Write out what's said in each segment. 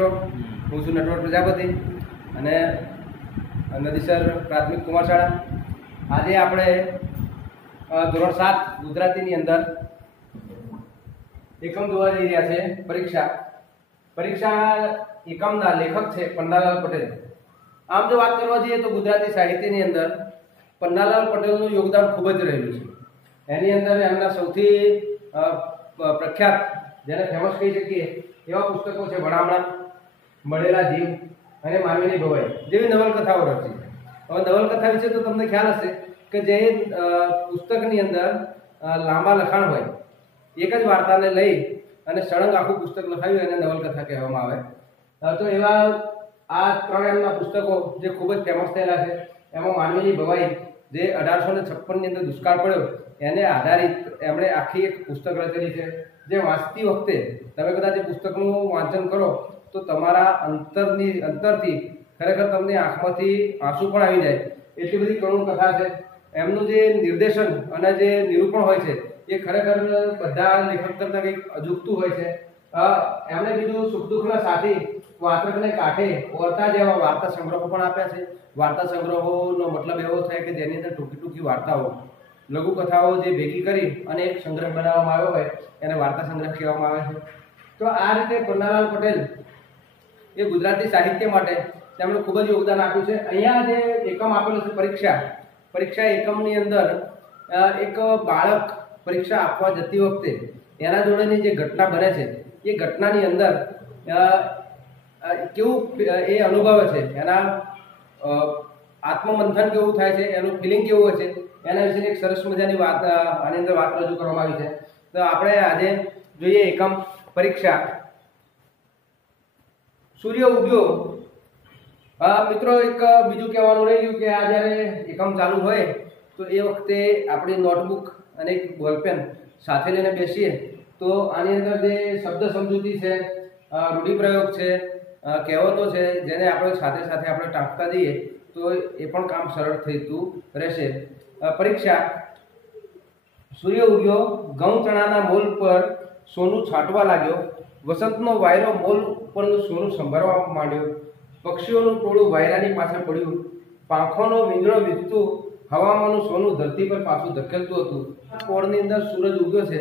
મિત્રો, હું છું નટવર પ્રજાપતિ અને નદીસર પ્રાથમિક કુમાર શાળા. આજે આપણે ધોરણ 7 ગુજરાતીની અંદર એકમ જોવા જઈ રહ્યા છે. પરીક્ષા એકમના લેખક છે પન્નાલાલ પટેલ. આમ જો વાત કરવા જઈએ તો ગુજરાતી સાહિત્યની અંદર પન્નાલાલ પટેલનું યોગદાન ખૂબ જ રહેલું છે. એની અંદર એમના સૌથી પ્રખ્યાત, જેને ફેમસ કહી શકીએ એવા પુસ્તકો છે વડામણા, મળેલા જીવ અને માનવીની ભવાઈ જેવી નવલકથાઓ રચી. હવે નવલકથા વિશે તો તમને ખ્યાલ હશે કે જે પુસ્તકની અંદર લાંબા લખાણ હોય, એક જ વાર્તાને લઈ અને સળંગ આખું પુસ્તક લખાવ્યું એને નવલકથા કહેવામાં આવે. તો એવા આ ત્રણ એમના પુસ્તકો જે ખૂબ જ ફેમસ થયેલા છે. એમાં માનવીની ભવાઈ જે 1856ની અંદર દુષ્કાળ પડ્યો એને આધારિત એમણે આખી એક પુસ્તક રચેલી છે, જે વાંચતી વખતે તમે કદાચ એ પુસ્તકનું વાંચન કરો તો તમારા અંતરથી ખરેખર તમને આંખમાંથી આંસુ પણ આવી જાય એટલી બધી કરુણ કથા છે. એમનું જે નિર્દેશન અને જે નિરૂપણ હોય છે એ ખરેખર બધા લેખક કરતાં કંઈક અજુગતું હોય છે. એમણે બીજું સુખ દુઃખના સાથી, વાતરકને કાંઠે, ઓરતા જેવા વાર્તા સંગ્રહો પણ આપ્યા છે. વાર્તા સંગ્રહોનો મતલબ એવો થાય કે જેની અંદર ટૂંકી ટૂંકી વાર્તાઓ, લઘુકથાઓ જે ભેગી કરી અને એક સંગ્રહ બનાવવામાં આવ્યો હોય એને વાર્તા સંગ્રહ કહેવામાં આવે છે. તો આ રીતે પન્નાલાલ પટેલ એ ગુજરાતી સાહિત્ય માટે તેમણે ખૂબ જ યોગદાન આપ્યું છે. અહીંયા જે એકમ આપેલો છે પરીક્ષા એકમની અંદર એક બાળક પરીક્ષા આપવા જતી વખતે એના જોડેની જે ઘટના બને છે એ ઘટનાની અંદર કેવું એ અનુભવે છે, એના આત્મમંથન કેવું થાય છે, એનું ફિલિંગ કેવું હોય છે, એના વિશેની એક સરસ મજાની વાત આની અંદર વાત રજૂ કરવામાં આવી છે. તો આપણે આજે જોઈએ એકમ પરીક્ષા. સૂર્ય ઉગ્યો. મિત્રો, એક બીજું કહેવાનું રહી ગયું કે આ જ્યારે એકમ ચાલુ હોય તો એ વખતે આપણી નોટબુક અને એક બોલપેન સાથે લઈને બેસીએ તો આની અંદર જે શબ્દ સમજૂતી છે, રૂઢિપ્રયોગ છે, કહેવતો છે, જેને આપણે સાથે સાથે આપણે ટાંકતા જઈએ તો એ પણ કામ સરળ થતું રહેશે. પરીક્ષા. સૂર્ય ઉગ્યો, ઘઉં ચણાના મોલ પર સોનું છાંટવા લાગ્યો, વસંતનો વાયરો મોલ ઉપરનું સોનું સંભાળવા માંડ્યો, પક્ષીઓનું ટોળું વાયરાની પાછળ પડ્યું, પાંખોનો વીંજળો વીજતું હવામાંનું સોનું ધરતી પર પાછું ધકેલતું હતું. પોળની અંદર સૂરજ ઉગ્યો છે.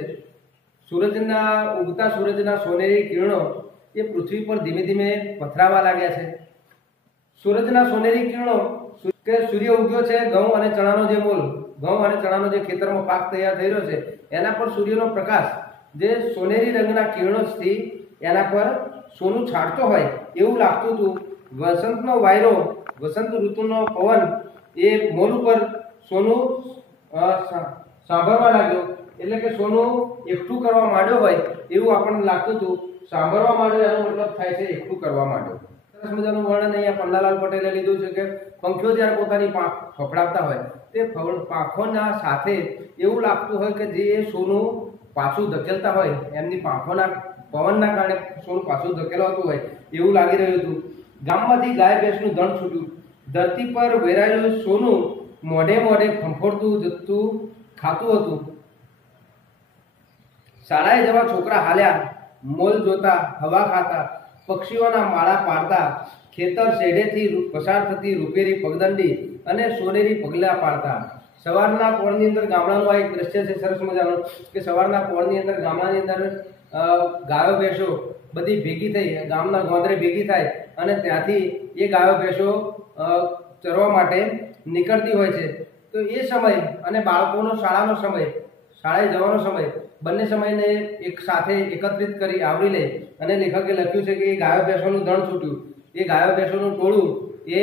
ઉગતા સૂરજના સોનેરી કિરણો એ પૃથ્વી પર ધીમે ધીમે પથરાવા લાગ્યા છે. સૂરજના સોનેરી કિરણો કે સૂર્ય ઉગ્યો છે. ઘઉં અને ચણાનો જે ખેતરમાં પાક તૈયાર થઈ રહ્યો છે એના પર સૂર્યનો પ્રકાશ જે સોનેરી રંગના કિરણોથી એના પર સોનું છાંટતો હોય એવું લાગતું હતું. વસંતનો વાયરો, વસંત ઋતુનો પવન એ મોલ ઉપર સોનું સાંભળવા લાગ્યો, એટલે કે સોનું એકઠું કરવા માંડ્યો હોય એવું આપણને લાગતું હતું. સાંભળવા માંડ્યો એનો મતલબ થાય છે એકઠું કરવા માંડ્યો. સરસ મજાનું વર્ણન અહીંયા પન્નાલાલ પટેલે લીધું છે કે પંખીઓ જ્યારે પોતાની પાંખ ફફડાવતા હોય તે પાંખોના સાથે એવું લાગતું હોય કે જે સોનું પાછું ધકેલતા હોય, એમની પાંખોના પવનના કારણે સોનું પાછું ધકેલાતું હોય એવું લાગી રહ્યું હતું. ગામમાંથી ગાય ભેંસનું ધણ છૂટ્યું, ધરતી પર વેરાયેલું સોનું મોઢે મોઢે ફંફોડતું જતું ખાતું હતું. શાળાએ જવા છોકરા હાલ્યા, મોલ જોતા, હવા ખાતા, પક્ષીઓના માળા પાડતા, ખેતર શેઢેથી પસાર થતી રૂપેરી પગદંડી અને સોનેરી પગલા પાડતા. સવારના પોળની અંદર ગામડાનું આ એક દ્રશ્ય છે સરસ મજાનું કે સવારના પોળની અંદર ગામડાની અંદર ગાયો ભેંસો બધી ભેગી થઈ, ગામના ગોંદરે ભેગી થાય અને ત્યાંથી એ ગાયો ભેંસો ચરવા માટે નીકળતી હોય છે. તો એ સમય અને બાળકોનો શાળાએ જવાનો સમય, બંને સમયને એક સાથે એકત્રિત કરી આવરી લે અને લેખકે લખ્યું છે કે એ ગાયો ભેંસોનું ધણ છૂટ્યું. એ ગાયો ભેંસોનું ટોળું એ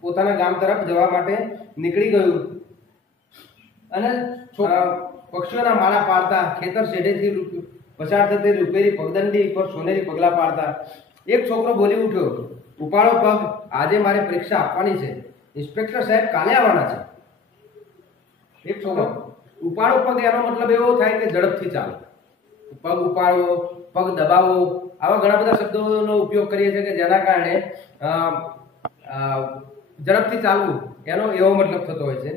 પોતાના ગામ તરફ જવા માટે નીકળી ગયું અને પક્ષીઓના માળા પાડતા, ખેતર શેઢેથી પસાર થતી રૂપેરી પગદંડી પર સોનેરી પગલા પાડતા. એક છોકરો બોલી ઉઠ્યો, ઉપાડો પગ, આજે મારે પરીક્ષા આપવાની છે, ઇન્સ્પેક્ટર સાહેબ કાલે આવવાના છે. એક છોકરો. ઉપાડો પગ એનો મતલબ એવો થાય કે ઝડપથી ચાલો. પગ ઉપાડવો, પગ દબાવવો, આવા ઘણા બધા શબ્દોનો ઉપયોગ કરીએ છીએ કે જેના કારણે ઝડપથી ચાલવું એનો એવો મતલબ થતો હોય છે.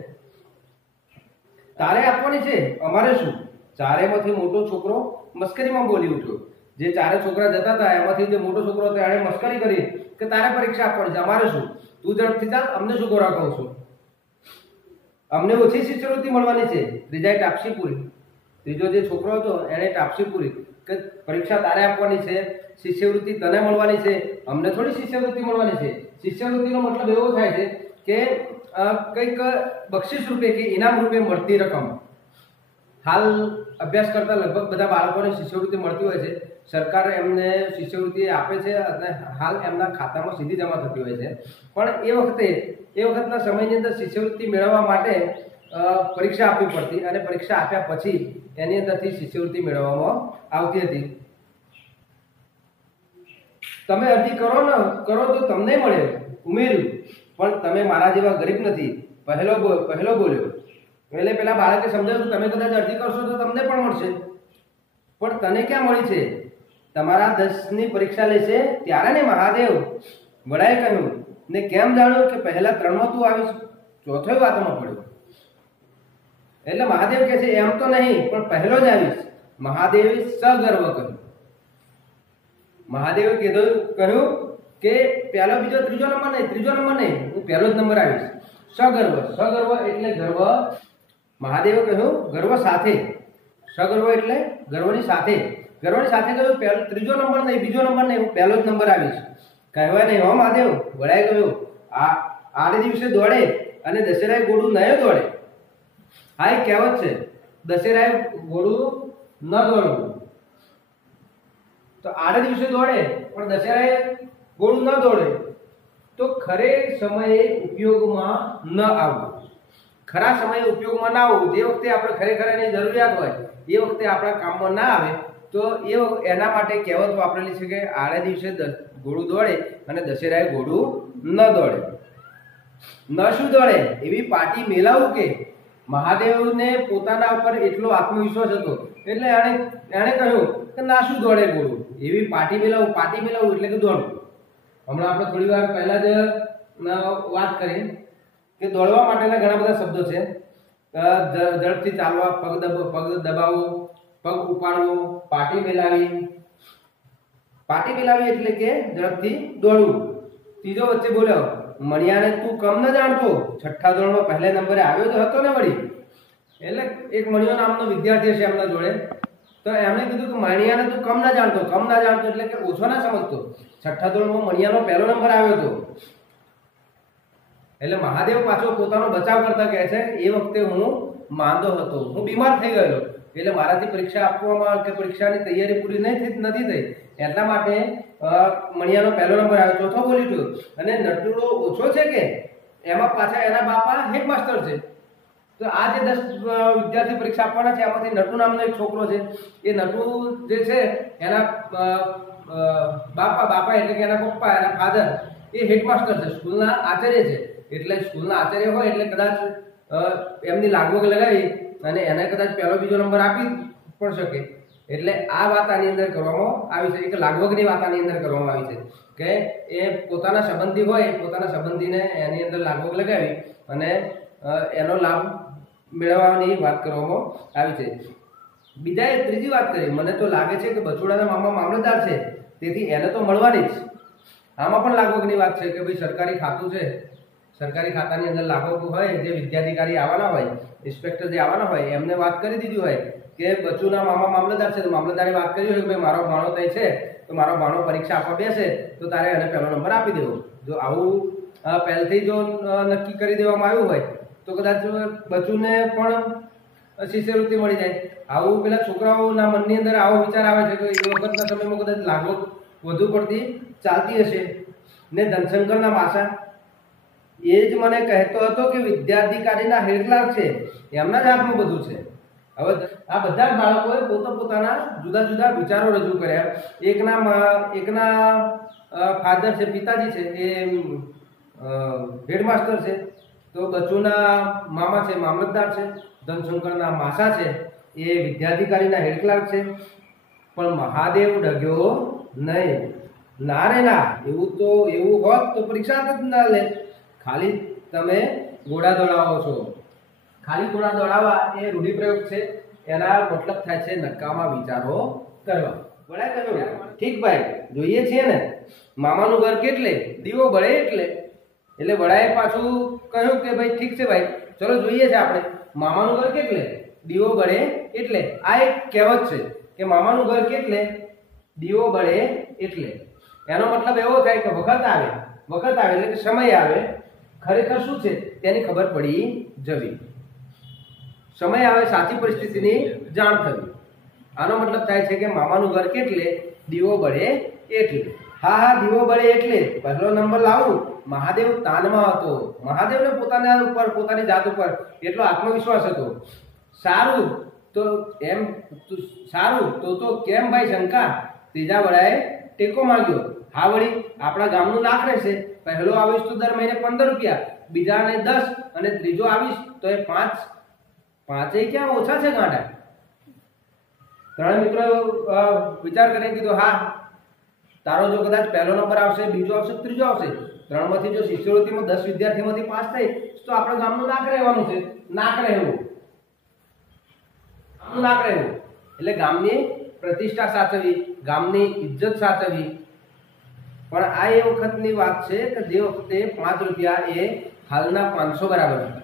તારે આપવાની છે, અમારે શું? ચારેમાંથી મોટો છોકરો મસ્કરીમાં બોલી ઉઠ્યો. જે ચારે છોકરા જતા હતા એમાંથી જે મોટો છોકરો હતો એણે મસ્કરી કરી કે તારે પરીક્ષા આપવાની છે, અમારે શું, તું ઝડપથી ચાલ, અમને શું ગોરા કહું છું, અમને ઓછી શિષ્યવૃત્તિ મળવાની છે. ત્રીજાએ ટાપસી પૂરી. ત્રીજો જે છોકરો હતો એણે ટાપસી પૂરી કે પરીક્ષા તારે આપવાની છે, શિષ્યવૃત્તિ તને મળવાની છે, અમને થોડી શિષ્યવૃત્તિ મળવાની છે. શિષ્યવૃત્તિનો મતલબ એવો થાય છે કે કંઈક બક્ષિસ રૂપે કે ઇનામ રૂપે મળતી રકમ. હાલ અભ્યાસ કરતા લગભગ બધા બાળકોને શિષ્યવૃત્તિ મળતી હોય છે. સરકાર એમને શિષ્યવૃત્તિ આપે છે અને હાલ એમના ખાતામાં સીધી જમા થતી હોય છે. પણ એ વખતના સમયની અંદર શિષ્યવૃત્તિ મેળવવા માટે પરીક્ષા આપવી પડતી અને પરીક્ષા આપ્યા પછી એની અંદરથી શિષ્યવૃત્તિ મેળવવામાં આવતી હતી. તમે અરજી કરો તો તમને મળે ઉમેર્યું, પણ તમે મારા જેવા ગરીબ નથી, પહેલો બોલ્યો. એટલે પેલા બાળકે સમજાવ્યું તમે કદાચ અરજી કરશો તો તમને પણ મળશે, પણ તને ક્યાં મળી છે, તમારા 10ની પરીક્ષા લેશે ત્યારે ને મહાદેવ. વડાએ કહ્યું ને કેમ જાણ્યું કે પહેલા 3માં તું આવીશ, ચોથો વાતમાં પડ્યો. એટલે મહાદેવ કહે છે એમ તો નહીં પણ પહેલો જ આવીશ. મહાદેવે સગર્વ કહ્યું. મહાદેવે કહ્યું કે પહેલો બીજો ત્રીજો નંબર નહીં, હું પહેલો જ નંબર આવીશ. સગર્વ એટલે ગર્વ. મહાદેવે કહ્યું ગર્વ સાથે. સગર્વ એટલે ગર્વની સાથે કહ્યું ત્રીજો નંબર નહીં, બીજો નંબર નહીં, હું પહેલો જ નંબર આવીશ. કહેવાય નહીં હો મહાદેવ. વડાએ કહ્યું આડે દિવસે દોડે અને દશેરાએ ઘોડું ન દોડે. હા એ કહેવત છે, દશેરાએ ઘોડું ન દોડવું. તો આડે દિવસે દોડે પણ દશેરાએ ઘોડું ન દોડે તો ખરે સમયે ઉપયોગમાં ન આવવું. ખરા સમયે ઉપયોગમાં ના આવવું, જે વખતે આપણે ખરેખર એની જરૂરિયાત હોય એ વખતે આપણા કામમાં ના આવે તો એના માટે કહેવત વાપરેલી છે કે આડે દિવસે ઘોડું દોડે અને દશેરાએ ઘોડું ન દોડે. ન શું દોડે એવી પાટી મેલાવું કે. મહાદેવને પોતાના ઉપર એટલો આત્મવિશ્વાસ હતો એટલે એણે કહ્યું કે ના શું દોડે ઘોડું, એવી પાટી મેલાવું એટલે કે દોડવું. હમણાં આપણે થોડી વાર પહેલા જ વાત કરી કે દોડવા માટેના ઘણા બધા શબ્દો છે. ઝડપથી ચાલવા, પગ દબાવવો, પગ ઉપાડવો, પાટી મેલાવી એટલે કે ઝડપથી દોડવું. ત્રીજો વચ્ચે બોલ્યો મણિયાને તું કમ ન જાણતો, 6થા ધોરણમાં પહેલા નંબરે આવ્યો તો હતો ને વળી. એટલે એક મણિયો નામનો વિદ્યાર્થી છે એમના જોડે, તો એમણે કીધું કે મણિયાને તું કમ ના જાણતો એટલે કે ઓછો ના સમજતો. 6થા ધોરણમાં મણિયાનો પહેલો નંબર આવ્યો હતો. એટલે મહાદેવ પાછો પોતાનો બચાવ કરતા કહે છે એ વખતે હું માંદો હતો, હું બીમાર થઈ ગયો, એટલે મારાથી પરીક્ષા આપવામાં કે પરીક્ષાની તૈયારી પૂરી નથી થઈ, એટલા માટે મણિયાનો પહેલો નંબર આવ્યો. ચોથો બોલી ગયો અને નટુડો ઓછો છે કે એમાં પાછા એના બાપા હેડમાસ્ટર છે. તો આ જે 10 વિદ્યાર્થી પરીક્ષા આપવાના છે એમાંથી નટુ નામનો એક છોકરો છે. એ નટુ જે છે એના બાપા એટલે કે એના પપ્પા, એના ફાધર એ હેડમાસ્ટર છે, સ્કૂલના આચાર્ય છે. એટલે સ્કૂલના આચાર્ય હોય એટલે કદાચ એમની લાગવગ લગાવી અને એને કદાચ પહેલો બીજો નંબર આપી પણ શકે. એટલે આ વાત આની અંદર કરવામાં આવી છે, એક લાગવગની વાત આની અંદર કરવામાં આવી છે કે એ પોતાના સંબંધી હોય, પોતાના સંબંધીને એની અંદર લાગવગ લગાવી અને એનો લાભ મેળવવાની વાત કરવામાં આવી છે. બીજાએ ત્રીજી વાત કરી, મને તો લાગે છે કે બચુડાના મામા મામલતદાર છે તેથી એને તો મળવાની જ. આમાં પણ લાગવગની વાત છે કે ભાઈ સરકારી ખાતું છે, સરકારી ખાતાની અંદર લાગવગ હોય, જે વિદ્યાધિકારી આવવાના હોય, ઇન્સ્પેક્ટર જે આવવાના હોય એમને વાત કરી દીધી હોય કે બચુના મામા મામલતદાર છે, તો મામલતદારે વાત કરી હોય કે ભાઈ મારો ભાણો તય છે તો મારો ભાણો પરીક્ષા આપવા બેસે તો તારે એને પહેલો નંબર આપી દેવો. જો આવું પહેલથી જો નક્કી કરી દેવામાં આવ્યું હોય તો કદાચ બચુને પણ શિષ્યવૃત્તિ મળી જાય. આવું પેલા છોકરાઓના મનની અંદર આવો વિચાર આવે છે કે એ વખતના સમયમાં કદાચ લાગવગ વધુ પડતી ચાલતી હશે. ને ધનશંકરના માસા એ જ મને કહેતો હતો કે વિદ્યાધિકારીના હેડ ક્લાર્ક છે, એમના જ હાથમાં બધું છે. હવે આ બધા જ બાળકોએ પોતાના જુદા જુદા વિચારો રજૂ કર્યા. એકના ફાધર છે, પિતાજી છે એ હેડમાસ્ટર છે, તો બચુના મામા છે મામલતદાર છે, ધનશંકરના માસા છે એ વિદ્યાધિકારીના હેડ ક્લાર્ક છે. પણ મહાદેવ ડગ્યો નહીં. ના રે ના, એવું હોત તો પરીક્ષા જ ના લે. ખાલી તમે ઘોડા દોડાવો છો. ખાલી ઘોડા દોડાવવા એ રૂઢિપ્રયોગ છે, એના મતલબ થાય છે નકામા વિચારો કરવા. વળાય કહ્યું ઠીક ભાઈ જોઈએ છીએ ને મામાનું ઘર કેટલે દીવો બળે એટલે એટલે વળાએ પાછું કહ્યું કે ભાઈ ઠીક છે ભાઈ ચલો જોઈએ છે આપણે મામાનું ઘર કેટલે દીવો બળે એટલે આ એક કહેવત છે કે મામાનું ઘર કેટલે દીવો બળે એટલે એનો મતલબ એવો થાય કે વખત આવે એટલે કે સમય આવે ખરેખર શું છે તેની ખબર પડી જવી સમય આવે સાચી પરિસ્થિતિની જાણ થવી આનો મતલબ થાય છે કે મામાનું ઘર કેટલે દીવો બળે એટલે હા દીવો બળે એટલે પહેલો નંબર લાવું મહાદેવ તાનમાં હતો મહાદેવને પોતાના ઉપર પોતાની જાત ઉપર એટલો આત્મવિશ્વાસ હતો સારું તો કેમ ભાઈ શંકા ત્રીજા વડાએ ટેકો માંગ્યો હા વળી આપણા ગામનું નાક રહેશે પહેલો આવીશ તો દર મહિને 15 રૂપિયા બીજાને 10 અને ત્રીજો આવીશ તો એ 5 પાંચેય ક્યાં ઓછા છે ગાંડા ત્રણ મિત્રો વિચાર કરીને કીધું હા તારો જો કદાચ પહેલો નંબર આવશે બીજો આવશે ત્રીજો આવશે ત્રણમાંથી જો શિષ્યવૃત્તિમાં 10 વિદ્યાર્થીમાંથી પાસ થાય તો આપણા ગામનું નાક રહેવાનું છે નાક રહેવું એટલે ગામની પ્રતિષ્ઠા સાચવવી ગામની ઇજ્જત સાચવવી પણ આ એ વખતની વાત છે કે જે વખતે 5 રૂપિયા એ હાલના 500 બરાબર હતા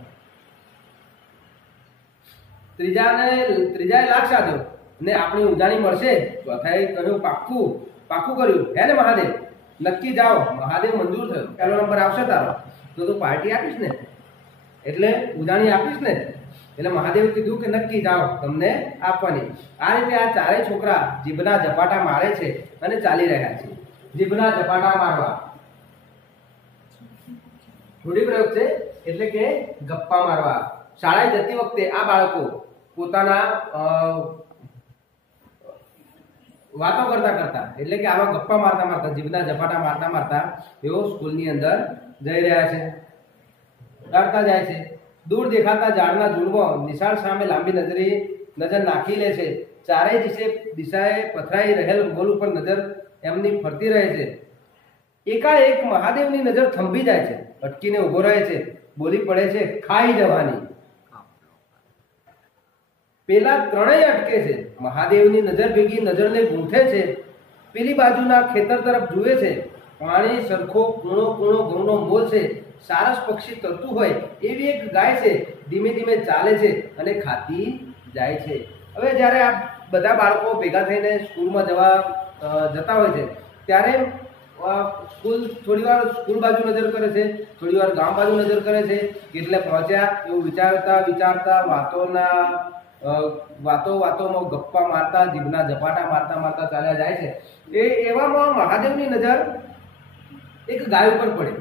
ત્રીજાએ લાખ સાધ્યો ને આપણી ઉજાણી મળશે ચોથાએ કહ્યું પાક્કું કર્યું હે ને મહાદેવ નક્કી જાઓ મહાદેવ મંજૂર થયો પહેલો નંબર આવશે તારો તો તું પાર્ટી આપીશ ને એટલે ઉજાણી આપીશ ને એટલે મહાદેવે કીધું કે નક્કી જાઓ તમને આપવાની આ રીતે આ ચારેય છોકરા જીભના ઝપાટા મારે છે અને ચાલી રહ્યા છે જીભના ઝપાટા મારવા રૂઢિપ્રયોગ છે એટલે કે ગપ્પા મારવા શાળાએ જતી વખતે આ બાળકો પોતાના વાતો કરતા એટલે કે આવા ગપ્પા મારતા જીભના ઝપાટા મારતા એઓ સ્કૂલની અંદર જઈ રહ્યા છે ડરતા જાય છે દૂર દેખાતા ઝાડના ઝૂંડમાં નિશાળ સામે લાંબી નજર નાખી લે છે ચારેય દિશાએ પથરાઈ રહેલ મોલ ઉપર નજર એમની ફરતી રહે છે એકાએક મહાદેવની નજર થંભી જાય છે અટકીને ઊભો રહે છે બોલી પડે છે ખાઈ જવાની પેલા ત્રણેય અટકે છે મહાદેવની નજર ભેગી નજરને ગૂંથે છે પેલી બાજુના ખેતર તરફ જુએ છે પાણી સરખો કૂણો ઘઉંનો મોલ છે સારસ પક્ષી તરતું હોય એવી એક ગાય છે ધીમે ધીમે ચાલે છે અને ખાતી જાય છે હવે જ્યારે આ બધા બાળકો ભેગા થઈને સ્કૂલમાં જતા હોય છે ત્યારે થોડીવાર સ્કૂલ બાજુ નજર કરે છે થોડીવાર ગામ બાજુ નજર કરે છે એટલે પહોંચ્યા એવું વિચારતા વાતોમાં ગપ્પા મારતા જીભના ઝપાટા મારતા ચાલ્યા જાય છે એવામાં મહાદેવની નજર એક ગાય ઉપર પડે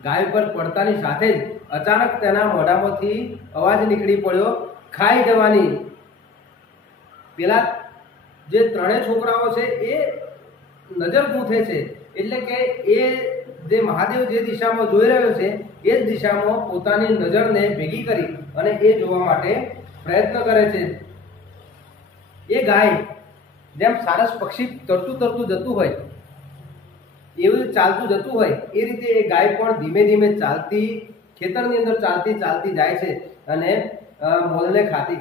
ગાય ઉપર પડતાની સાથે જ અચાનક તેના મોઢામાંથી અવાજ નીકળી પડ્યો ખાઈ જવાની પેલા જે ત્રણેય છોકરાઓ છે એ નજર ગૂંથે છે એટલે કે એ જે મહાદેવ જે દિશામાં જોઈ રહ્યો છે એ જ દિશામાં પોતાની નજરને ભેગી કરી અને એ જોવા માટે પ્રયત્ન કરે છે એ ગાય જેમ સારસ પક્ષી તરતું જતું હોય એવું ચાલતું જતું હોય એ રીતે એ ગાય પણ ધીમે ધીમે ચાલતી ખેતરની અંદર ચાલતી જાય છે અને મોલને ખાતી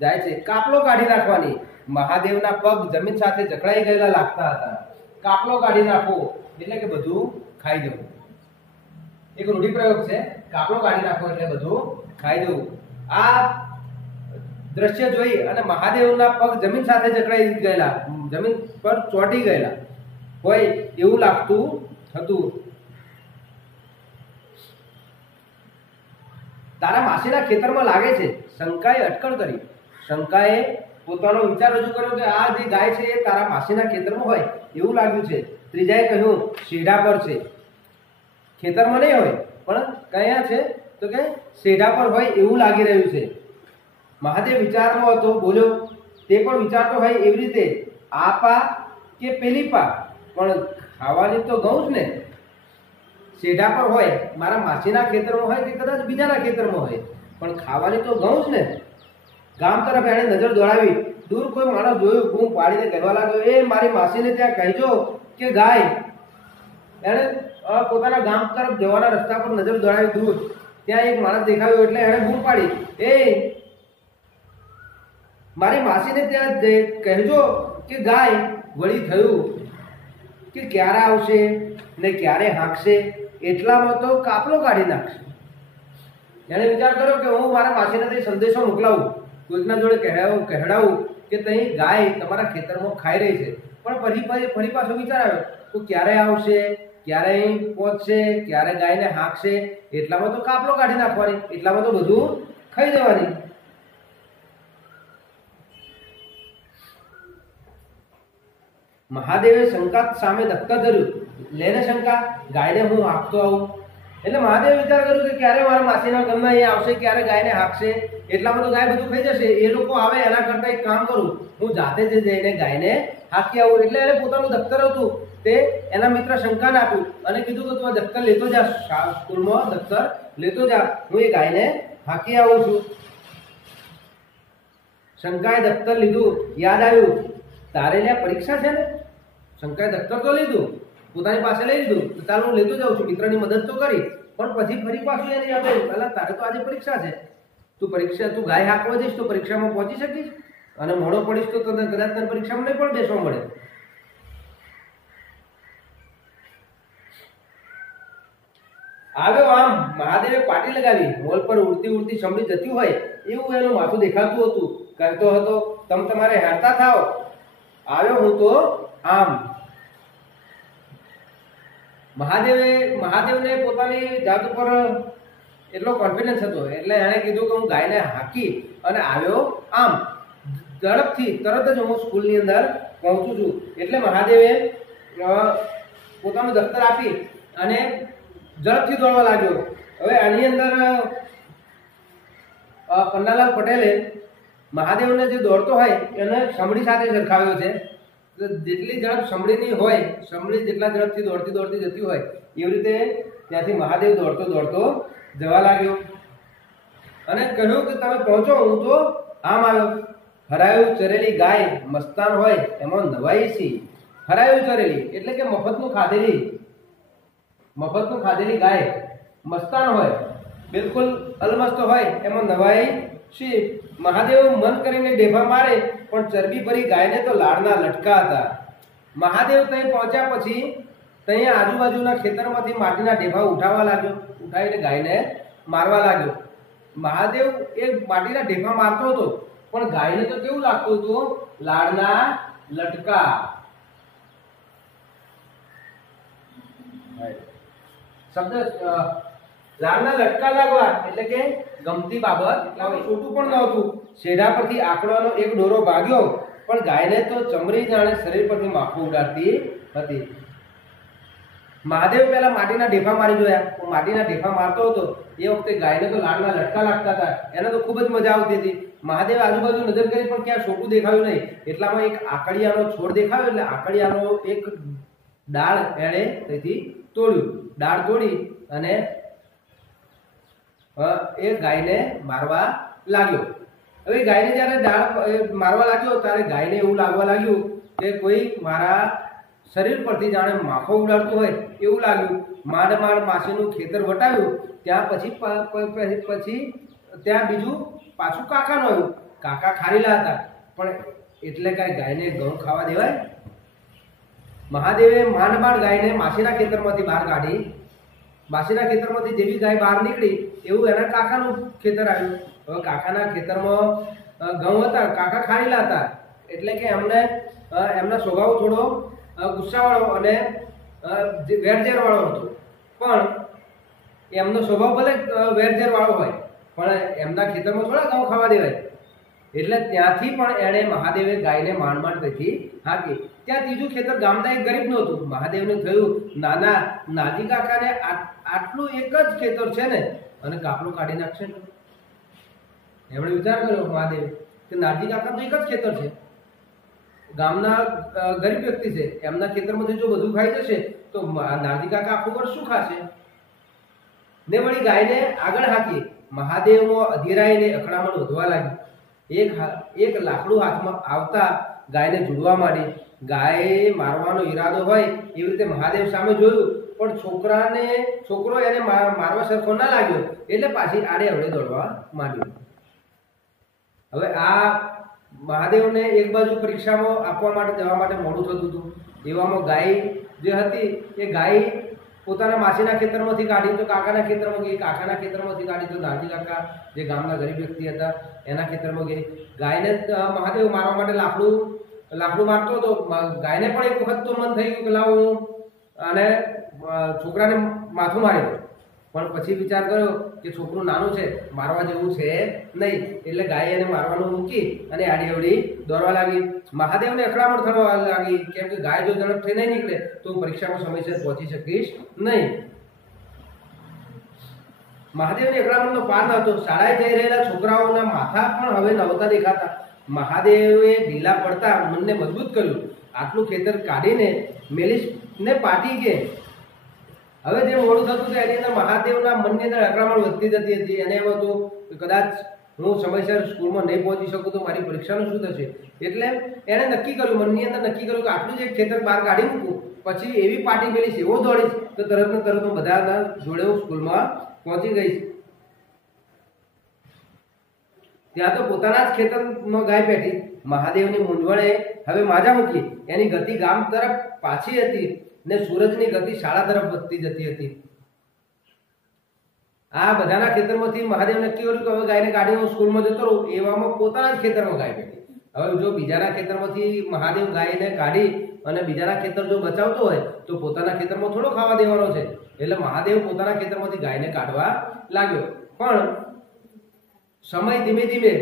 જાય છે કાપલો કાઢી નાખવાની મહાદેવના પગ જમીન સાથે જકડાઈ ગયેલા લાગતા હતા કાપલો કાઢી નાખો એટલે કે બધું ખાઈ જવું એક રૂઢિપ્રયોગ છે કાપલો કાઢી નાખો એટલે બધું ખાઈ જવું આ દ્રશ્ય જોઈ અને મહાદેવના પગ જમીન સાથે જકડાઈ ગયેલા જમીન પર ચોંટી ગયેલા હોય એવું લાગતું હતું તારા માસીના ખેતરમાં લાગે છે શંકાએ અટકળ કરી શંકાએ પોતાનો વિચાર રજૂ કર્યો કે આ જે ગાય છે એ તારા માસીના ખેતરમાં હોય એવું લાગ્યું છે ત્રીજાએ કહ્યું શેઢા પર છે ખેતરમાં નહીં હોય પણ કયા છે તો કે શેઢા પર હોય એવું લાગી રહ્યું છે મહાદેવ વિચારમાં હતો બોલ્યો તે પણ વિચારતો હોય એવી રીતે આ પા કે પેલી પા પણ ખાવાની તો ઘઉં જ ને શેઢા પર હોય મારા માસીના ખેતરમાં હોય કે કદાચ બીજાના ખેતરમાં હોય પણ ખાવાની તો ઘઉં જ ને ગામ તરફ એણે નજર દોડાવી દૂર કોઈ માણસ જોયું બૂમ પાડીને કહેવા લાગ્યો એ મારી માસીને ત્યાં કહેજો કે ગાય એણે પોતાના ગામ તરફ જવાના રસ્તા પર નજર દોડાવી દૂર ત્યાં એક માણસ દેખાયો એટલે એણે બૂમ પાડી એ મારી માસીને ત્યાં કહેજો કે ગાય વળી થયું કે ક્યારે આવશે ને ક્યારે હાંકશે, એટલામાં તો કાપલો કાઢી નાખશે. એણે વિચાર કર્યો કે હું મારા માસીને ત્યાં સંદેશો મોકલાવું, કોઈકના જોડે કહેડાવું કે ત્યાં ગાય તમારા ખેતરમાં ખાઈ રહી છે. પણ ફરી પાછો વિચાર આવ્યો તો ક્યારે આવશે, ક્યારે પહોંચશે, ક્યારે ગાયને હાંકશે, એટલામાં તો કાપલો કાઢી નાખવાની, એટલામાં તો બધું ખાઈ જવાની. મહાદેવે શંકા સામે ધક્કા ધર્યું, લેને શંકા, ગાયને હું હાંકતો આવું. એટલે મહાદેવે વિચાર કર્યો કે ક્યારે મારા માસીના ઘરમાં અહીંયા આવશે, ક્યારે ગાયને હાંકશે, એટલામાં તો ગાય બધું ખાઈ જશે. એ લોકો આવે એના કરતાં એક કામ કરું, હું જાતે જ જઈને ગાયને હાંકી આવું. એટલે એને પોતાનું દફતર હતું તે એના મિત્ર શંકાને આપ્યું અને કીધું કે તું આ દફતર લેતો જા, સ્કૂલમાં દફતર લેતો જા, હું એ ગાયને હાંકી આવું છું. શંકાએ દફતર લીધું, યાદ આવ્યું તારે લ્યા પરીક્ષા છે ને. શંકાએ દફતર તો લીધું, પોતાની પાસે લઈ લીધું, ચાલો હું લેતો જાઉં છું, મિત્રની મદદ તો કરી. પણ પછી ફરી પાછું એને યાદ આવ્યું, પહેલાં તારે તો આજે પરીક્ષા છે, તું ગાય હાંકવા જઈશ તો પરીક્ષામાં પહોંચી શકીશ, અને મોડો પડીશ તો કદાચ તને પરીક્ષામાં નહીં પણ બેસવા મળે. આવ્યો આમ, મહાદેવે પાટી લગાવી, મોલ પર ઉડતી ઉડતી સમડી જતી હોય એવું એનું માથું દેખાતું હતું. કહેતો હતો, તમે તમારે હેરતા થાવ, આવ્યો હું તો આમ. મહાદેવને પોતાની જાત ઉપર એટલો કોન્ફિડન્સ હતો એટલે એણે કીધું કે હું ગાયને હાંકી અને આવ્યો આમ. ઝડપથી તરત જ હું સ્કૂલની અંદર પહોંચું છું. એટલે મહાદેવે પોતાનું દફતર આપી અને ઝડપથી દોડવા લાગ્યો. હવે આની અંદર પન્નાલાલ પટેલે મહાદેવને જે દોડતો હોય એને સમડી સાથે સરખાવ્યો છે. જેટલી ઝડપ સમડીની હોય, સમડી જેટલા ઝડપથી દોડતી જતી હોય એવી રીતે ત્યાંથી મહાદેવ દોડતો જવા લાગ્યો અને કહ્યું કે તમે પહોંચો, હું તો આમ આવ્યો. હરાયું ચરેલી ગાય મસ્તાન હોય એમાં નવાઈ સી. હરાયું ચરેલી એટલે કે મફતનું ખાધેલી ગાય મસ્તાન હોય, બિલકુલ અલમસ્ત હોય એમાં નવાઈ શી. મહાદેવ મન કરીને ડેફા મારે પણ ચરબી ભરી ગાયને તો લાડના લટકા હતા. મહાદેવ ત્યાં પહોંચ્યા પછી ત્યાં આજુબાજુના ખેતરમાંથી માટીના ઢેફા ઉઠાવીને ગાયને મારવા લાગ્યો. મહાદેવ એ માટીના ઢેફા મારતો હતો પણ ગાયને તો કેવું લાગતું હતું, લાડના લટકા. શબ્દ લાડના લટકા લાગવા એટલે કે ગમતી બાબત, છોટું પણ નહોતું. શેઢા પરથી આંકડાનો એક દોરો ભાગ્યો પણ ગાયને તો ચમરી જાણે શરીર પરથી માખું ઉડાડતી હતી. મહાદેવ પહેલા માટીના ઢેફા મારી જોયા, માટીના ઢેફા મારતો હતો એ વખતે ગાયને તો લાડના લટકા લાગતા હતા. એને તો ખૂબ જ મજા આવતી હતી. મહાદેવ આજુબાજુ નજર કરી પણ ક્યાં છોટું દેખાયું નહીં. એટલામાં એક આકડિયાનો છોડ દેખાયો એટલે આકડિયાનો એક ડાળ એણે તેથી તોડ્યું. ડાળ તોડી અને એ ગાયને મારવા લાગ્યો. હવે ગાયને જ્યારે ડાળ મારવા લાગ્યો ત્યારે ગાયને એવું લાગવા લાગ્યું કે કોઈ મારા શરીર પરથી જાણે માખો ઉડાડતું હોય એવું લાગ્યું. માંડ માસીનું ખેતર વટાવ્યું. ત્યાં પછી ત્યાં બીજું પાછું કાકાનું આવ્યું. કાકા ખારેલા હતા પણ એટલે કાંઈ ગાયને ઘઉં ખાવા દેવાય. મહાદેવે માંડ ગાયને માસીના ખેતરમાંથી બહાર કાઢી. માસીના ખેતરમાંથી જેવી ગાય બહાર નીકળી એવું એના કાકાનું ખેતર આવ્યું. હવે કાકાના ખેતરમાં ઘઉં હતા, કાકા ખારેલા હતા એટલે કે એમનો સ્વભાવ થોડો ગુસ્સાવાળો અને વેરઝેરવાળો હતો. પણ એમનો સ્વભાવ ભલે વેરઝેરવાળો હોય પણ એમના ખેતરમાં થોડા ઘઉં ખાવા દેવાય. એટલે ત્યાંથી પણ એણે મહાદેવે ગાયને માંડ તેથી હાંકી. ત્યાં ત્રીજું ખેતર ગામના એક ગરીબ નહોતું. મહાદેવને થયું નાજી કાકાને આટલું એક જ ખેતર છે ને અને કાપલો કાઢી નાખશે. એમણે વિચાર કર્યો મહાદેવ કે નાજી કાકા તો એક જ ખેતર છે, ગામના ગરીબ વ્યક્તિ છે, એમના ખેતરમાંથી જો બધું ખાઈ જશે તો નાજી કાકા આખું વર્ષ શું ખાશે. ને વળી ગાયને આગળ હાંકી. મહાદેવમાં અધીરાઈને અકળામણ વધવા લાગી. એક લાકડું હાથમાં આવતા ગાયને જુડવા માંડી. ગાય મારવાનો ઈરાદો હોય એવી રીતે મહાદેવ સામે જોયું પણ છોકરો એને મારવા સરખો ના લાગ્યો એટલે પાછી આડે અવડે દોડવા માંડ્યો. હવે આ મહાદેવને એક બાજુ પરીક્ષામાં આપવા માટે જવા માટે મોડું થતું હતું. એવામાં ગાય જે હતી એ ગાય પોતાના માસીના ખેતરમાંથી કાઢી તો કાકાના ખેતરમાં ગઈ, કાકાના ખેતરમાંથી કાઢી તો દાદી કાકા જે ગામના ગરીબ વ્યક્તિ હતા એના ખેતરમાં ગઈ. ગાયને મહાદેવ મારવા માટે લાકડું મારતો હતો. ગાયને પણ એક વખત તો મન થઈ ગયું કે લાવ હું અને છોકરાને માથું મારી દઉં, પણ પછી વિચાર કર્યો કે છોકરું નાનું છે, મારવા જેવું છે નહીં, એટલે ગાય એને મારવાનું મૂકી અને આડી અવડી દોડવા લાગી. મહાદેવને અકળામણ થવા લાગી, કેમ કે ગાય જો ઝડપથી નહીં નીકળે તો હું પરીક્ષામાં સમયસર પહોંચી શકીશ નહીં. મહાદેવની અકળામણનો પાર ન હતો. શાળાએ જઈ રહેલા છોકરાઓના માથા પણ હવે નહોતા દેખાતા. મહાદેવે ઢીલા પડતા મનને મજબૂત કર્યું. આટલું ખેતર કાઢીને મેલીસને પાટી કે હવે જે મોડું થતું હતું એની અંદર મહાદેવના મનની અંદર અકળામણ વધતી જતી હતી. અને એમ હતું કે કદાચ હું સમયસર સ્કૂલમાં નહીં પહોંચી શકું તો મારી પરીક્ષાનું શું થશે. એટલે એણે નક્કી કર્યું, મનની અંદર નક્કી કર્યું કે આટલું જ એક ખેતર બહાર કાઢી મૂકું, પછી એવી પાર્ટી મેળીશ, એવો દોડીશ તો તરત ને તરત હું બધાના જોડે હું સ્કૂલમાં પહોંચી ગઈશ. ત્યાં તો પોતાના જ ખેતરમાં ગાય બેઠી. મહાદેવની મૂંઝવણે હવે માજા મૂકી. એની ગતિ ગામ તરફ પાછી હતી ને સૂરજની ગતિ શાળા તરફ વધતી જતી હતી. આ બધાના ખેતરમાંથી મહાદેવ નક્કી કર્યું કે હવે ગાયને કાઢી હું સ્કૂલમાં જતો રહું. એવામાં પોતાના જ ખેતરમાં ગાય બેઠી. હવે જો બીજાના ખેતરમાંથી મહાદેવ ગાયને કાઢી અને બીજાના ખેતર જો બચાવતો હોય તો પોતાના ખેતરમાં થોડો ખાવા દેવાનો છે. એટલે મહાદેવ પોતાના ખેતરમાંથી ગાયને કાઢવા લાગ્યો. પણ સમય ધીમે ધીમે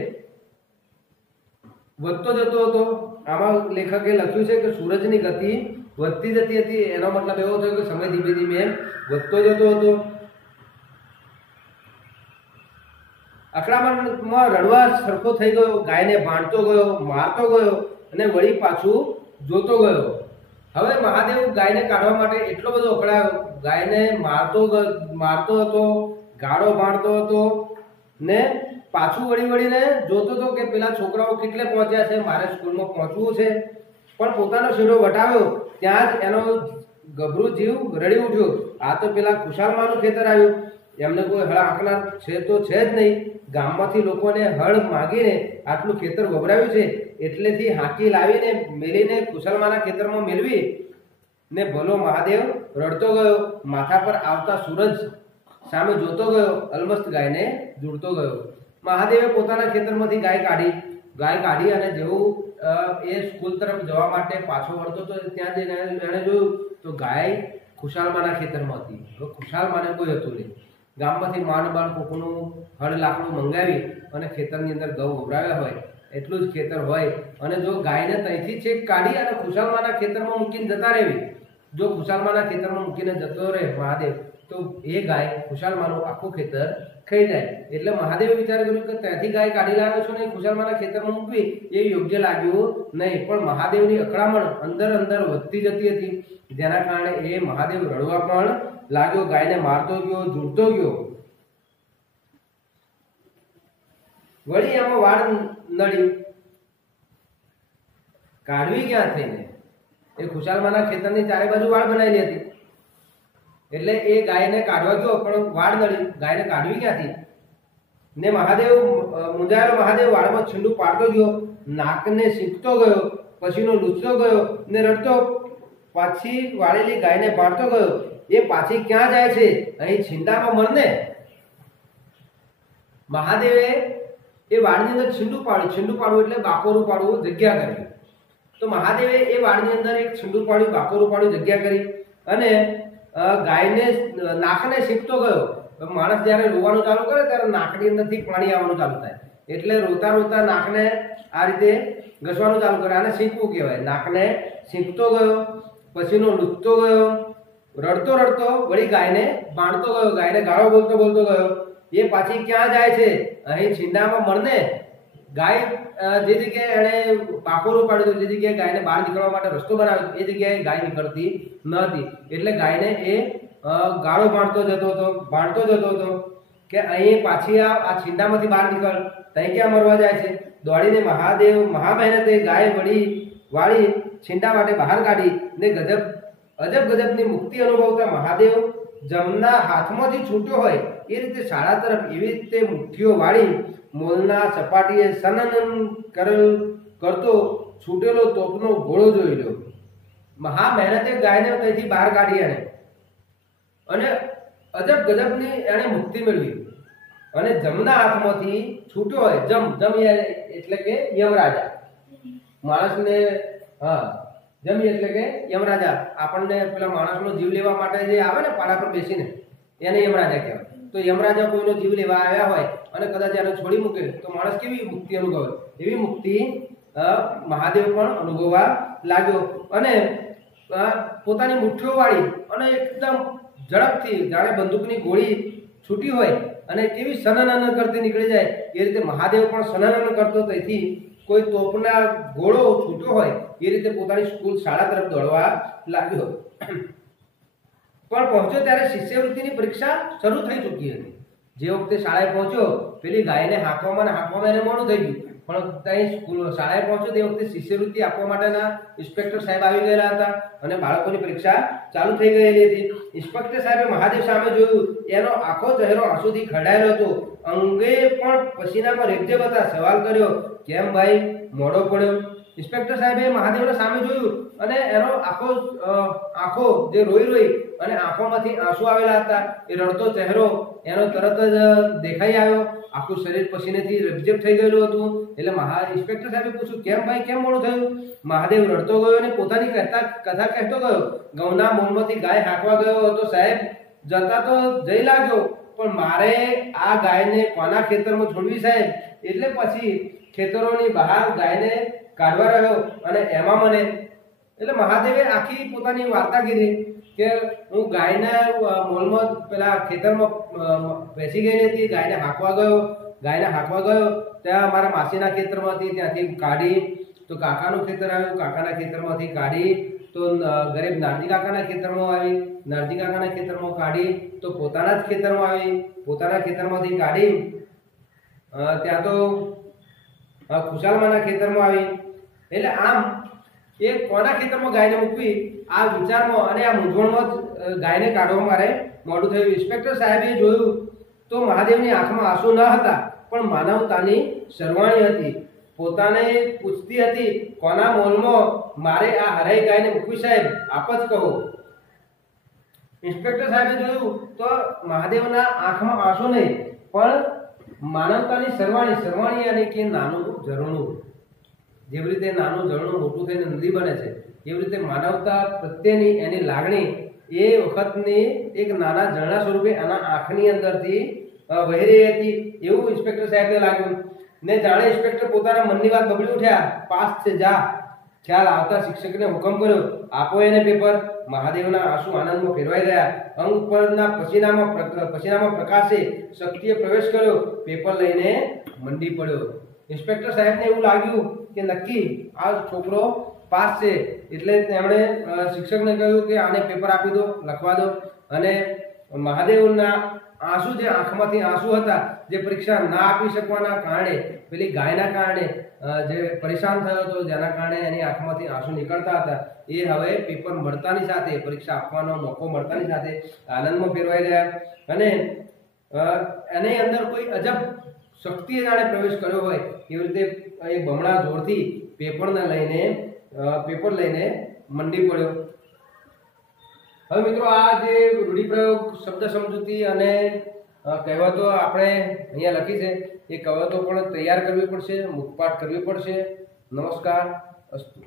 વધતો જતો હતો. આમાં લેખકે લખ્યું છે કે સૂરજની ગતિ વધતી જતી હતી. એનો મતલબ એવો થયો કે સમય ધીમે ધીમે વધતો જતો હતો. અકળામણમાં રડવા સરખો થઈ ગયો. ગાયને ભાંડતો ગયો, મારતો ગયો અને વળી પાછું જોતો ગયો. હવે મહાદેવ ગાયને કાઢવા માટે એટલો બધો અકળાયો. ગાયને મારતો હતો, ગાળો ભાંડતો હતો ને પાછું વળીને જોતો હતો કે પેલા છોકરાઓ કેટલે પહોંચ્યા છે, મારે સ્કૂલમાં પહોંચવું છે. પણ પોતાનો શેડો વટાવ્યો ત્યાં જ એનો ગભરું જીવ રડી ઉઠ્યો. આ તો પેલા ખુશાલમાનું ખેતર આવ્યું. એમને કોઈ હળ આંકનાર છે તો છે જ નહીં. ગામમાંથી લોકોને હળ માગીને આટલું ખેતર વવરાવ્યું છે, એટલેથી હાંકી લાવીને મેલીને ખુશાલમાના ખેતરમાં મેળવી ને ભલો મહાદેવ રડતો ગયો. માથા પર આવતા સૂરજ સામે જોતો ગયો, અલમસ્ત ગાયને જોડતો ગયો. મહાદેવે પોતાના ખેતરમાંથી ગાય કાઢી અને જેવું એ સ્કૂલ તરફ જવા માટે પાછો વળતો તો ત્યાં જઈને એણે જોયું તો ગાય ખુશાલમાના ખેતરમાં હતી. હવે ખુશાલમાને કોઈ હતું નહીં. ગામમાંથી માંડ કોકનું હળ લાકડું મંગાવી અને ખેતરની અંદર ઘઉં વવરાવ્યા હોય એટલું જ ખેતર હોય અને જો ગાયને ત્યાંથી છેક કાઢી અને ખુશાલમાના ખેતરમાં મૂકીને જતા રહેવી. જો ખુશાલમાના ખેતરમાં મૂકીને જતો રહે મહાદેવ તો એ ગાય ખુશાલમાનું આખું ખેતર ખાઈ જાય. એટલે મહાદેવે વિચાર કર્યો કે ત્યાંથી ગાય કાઢી લાવ્યો છું ને ખુશાલમાના ખેતરમાં મૂકવી એ યોગ્ય લાગ્યું નહીં. પણ મહાદેવની અકળામણ અંદર વધતી જતી હતી, જેના કારણે એ મહાદેવ રડવા પણ લાગ્યો. ગાયને મારતો ગયો, ઝૂંટતો ગયો. વળી એમાં વાળ નડી. કાઢવી ક્યાં થઈને? એ ખુશાલમાના ખેતરની ચારે બાજુ વાળ બનાવેલી હતી. એટલે એ ગાયને કાઢવા ગયો પણ વાળ નડી. ગાયને કાઢવી ક્યાંથી? ને મહાદેવ મૂંઝાયેલો મહાદેવ વાળમાં છીંડું પાડતો ગયો, નાકને સીંકતો ગયો, પછીનો લૂછતો ગયો ને રડતો પાછી વાળેલી ગાયને બાંધતો ગયો. એ પાછી ક્યાં જાય છે? અહીં છીંડામાં મરને. મહાદેવે એ વાળની અંદર છીંડું પાડવું એટલે બાકોરું પાડવું, જગ્યા કરી. તો મહાદેવે એ વાળની અંદર એક છીંડું પાડ્યું, બાકોરું પાડ્યું, જગ્યા કરી અને ગાયને નાકને સીંકતો ગયો. માણસ જ્યારે રોવાનું ચાલુ કરે ત્યારે નાકની અંદરથી પાણી આવવાનું ચાલુ થાય. એટલે રોતા નાકને આ રીતે ઘસવાનું ચાલુ કરે. આને સીંકવું કહેવાય. નાકને સીંકતો ગયો, પછીનો લૂછતો ગયો, રડતો વળી ગાયને બાંધતો ગયો. ગાયને ગાળો બોલતો ગયો. એ પાછી ક્યાં જાય છે? અહીં છીંડામાં મરને. ગાય જે જગ્યાએ એણે બાકોરું પાડ્યું, જે જગ્યાએ ગાયને બહાર નીકળવા માટે રસ્તો બનાવ્યો એ જગ્યાએ ગાય નીકળતી ન હતી. એટલે ગાયને એ ગાળો બાંધતો જતો હતો કે અહીં પાછી આ છીંડામાંથી બહાર નીકળ, ત્યાં ક્યાં મરવા જાય છે? દોડીને મહાદેવ મહા મહેનતે ગાય વાળી છીંડા માટે બહાર કાઢી ને ગજબની મુક્તિ અનુભવતા મહાદેવ જમના હાથમાંથી છૂટ્યો હોય એ રીતે શાળા તરફ એવી રીતે મુઠ્ઠીઓ વાળી મોલના સપાટીએ સનન કરેલ કરતો છૂટેલો તોપનો ઘોડો જોઈ લો. મહા મહેનતે ગાયને ત્યાંથી બહાર કાઢી અને અજબ ગજબની એણે મુક્તિ મેળવી અને જમના હાથમાંથી છૂટ્યો હોય. જમ એટલે કે યમરાજા. માણસને જમ એટલે કે યમરાજા. આપણને પેલા માણસનો જીવ લેવા માટે જે આવે ને પાડા પર બેસીને, એને યમરાજા કહેવાય. તો યમરાજા કોઈનો જીવ લેવા આવ્યા હોય અને કદાચ એને છોડી મૂકે તો માણસ કેવી મુક્તિ અનુભવે, એવી મુક્તિ મહાદેવ પણ અનુભવવા લાગ્યો અને પોતાની મુઠ્ઠીઓ વાળી અને એકદમ ઝડપથી જાણે બંદૂકની ગોળી છૂટી હોય અને કેવી સનનન કરતી નીકળી જાય એ રીતે મહાદેવ પણ સનનન કરતો. તેથી કોઈ તોપના ઘોડો છૂટ્યો હોય એ રીતે પોતાની સ્કૂલ શાળા તરફ દોડવા લાગ્યો. પણ પહોંચ્યો ત્યારે શિષ્યવૃત્તિની પરીક્ષા શરૂ થઈ ચૂકી હતી. જે વખતે શાળાએ પહોંચ્યો પેલી ગાયને હાંકવામાં એને મોડું થઈ ગયું. પણ ત્યાં શાળાએ પહોંચ્યો તે વખતે શિષ્યવૃત્તિ આપવા માટેના ઇન્સ્પેક્ટર સાહેબ આવી ગયેલા હતા અને બાળકોની પરીક્ષા ચાલુ થઈ ગયેલી હતી. ઇન્સ્પેક્ટર સાહેબે મહાદેવ સામે જોયું. એનો આખો ચહેરો આંસુથી ખરડાયેલો હતો. અંગે પણ પસીનામાં રેબઝેબ હતા. સવાલ કર્યો, કેમ ભાઈ મોડો પડ્યો? ઇન્સ્પેક્ટર સાહેબે મહાદેવના સામે જોયું અને એનો આંખો જે રોઈ અને આંખોમાંથી આંસુ આવેલા હતા. એ રડતો ચહેરો એનો તરત જ દેખાઈ આવ્યો. આખું શરીર પસીનેથી રેબઝેબ થઈ ગયેલું હતું. એટલે ઇન્સ્પેક્ટર સાહેબે પૂછ્યું, કેમ ભાઈ કેમ મોડું થયું? મહાદેવ રડતો ગયો અને પોતાની કથા કહેતો ગયો. ઘઉંના મોલમાંથી ગાય હાંકવા ગયો હતો સાહેબ. જતા તો જઈ લાગ્યો, પણ મારે આ ગાયને કોના ખેતરમાં છોડવી સાહેબ? એટલે પછી ખેતરોની બહાર ગાયને કાઢવા રહ્યો અને એમાં મને એટલે મહાદેવે આખી પોતાની વાર્તા કીધી કે હું ગાયના મોલમાં પેલા ખેતરમાં બેસી ગયેલી હતી. ગાયને હાંકવા ગયો ત્યાં મારા માસીના ખેતરમાંથી ત્યાંથી કાઢી તો કાકાનું ખેતર આવ્યું. કાકાના ખેતરમાંથી કાઢી તો ગરીબ નારજી કાકાના ખેતરમાં આવી. નારજી કાકાના ખેતરમાં કાઢી તો પોતાના જ ખેતરમાં આવી. પોતાના ખેતરમાંથી કાઢી ત્યાં તો ખુશાલમાના ખેતરમાં આવી. એટલે આમ એ કોના ખેતરમાં ગાયને મૂકવી આ વિચારમાં અને આ મૂંઝવણમાં જ ગાયને કાઢવા મારે મોડું થયું. ઇન્સ્પેક્ટર સાહેબે જોયું તો મહાદેવની આંખમાં આંસુ ન હતા, પણ માનવતાની સરવાણી હતી. પોતાને પૂછતી હતી, કોના મોલમાં મારે આ હરાઈ ગાયને મૂકવી સાહેબ? આપ જ કહો. ઇન્સ્પેક્ટર સાહેબે જોયું તો મહાદેવના આંખમાં આંસુ નહીં, પણ માનવતાની સરવાણી અને કે નાનું ઝરણું. જેવી રીતે નાનું ઝરણું મોટું થઈને નદી બને છે, એવી રીતે માનવતા પ્રત્યેની એની લાગણી એ વખતની એક નાના ઝરણા સ્વરૂપે આના આંખની અંદરથી વહી રહી હતી. એવું ઇન્સ્પેક્ટર સાહેબને લાગ્યું ને જાણે ઇન્સ્પેક્ટર પોતાના મનની વાત બબડી ઉઠ્યા. પાસ છે જા. ખ્યાલ આવતા શિક્ષકને હુકમ કર્યો, આપો એને પેપર. મહાદેવના આંસુ આનંદમાં ફેરવાઈ ગયા. અંગ પરના પસીનામાં પ્રકાશે શક્તિએ પ્રવેશ કર્યો. પેપર લઈને મંડી પડ્યો. ઇન્સ્પેક્ટર સાહેબને એવું લાગ્યું કે નક્કી આ છોકરો પાસ છે. એટલે તેમણે શિક્ષકને કહ્યું કે આને પેપર આપી દો, લખવા દો. અને મહાદેવના આંસુ જે આંખમાંથી આંસુ હતા, જે પરીક્ષા ના આપી શકવાના કારણે પેલી ગાયના કારણે જે પરેશાન થયો હતો, જેના કારણે એની આંખમાંથી આંસુ નીકળતા હતા, એ હવે પેપર મળતાની સાથે, પરીક્ષા આપવાનો મોકો મળતાની સાથે આનંદમાં ફેરવાઈ ગયા. અને એની અંદર કોઈ અજબ શક્તિએ જાણે પ્રવેશ કર્યો હોય એવી રીતે એ બમણા જોરથી પેપર લઈને મંડી પડ્યો. હવે મિત્રો, આ જે રૂઢિપ્રયોગ, શબ્દ સમજૂતી અને કહેવતો આપણે અહીંયા લખી છે, એ કહેવતો પણ તૈયાર કરવી પડશે, મુખપાઠ કરવી પડશે. નમસ્કાર, અસ્તુ.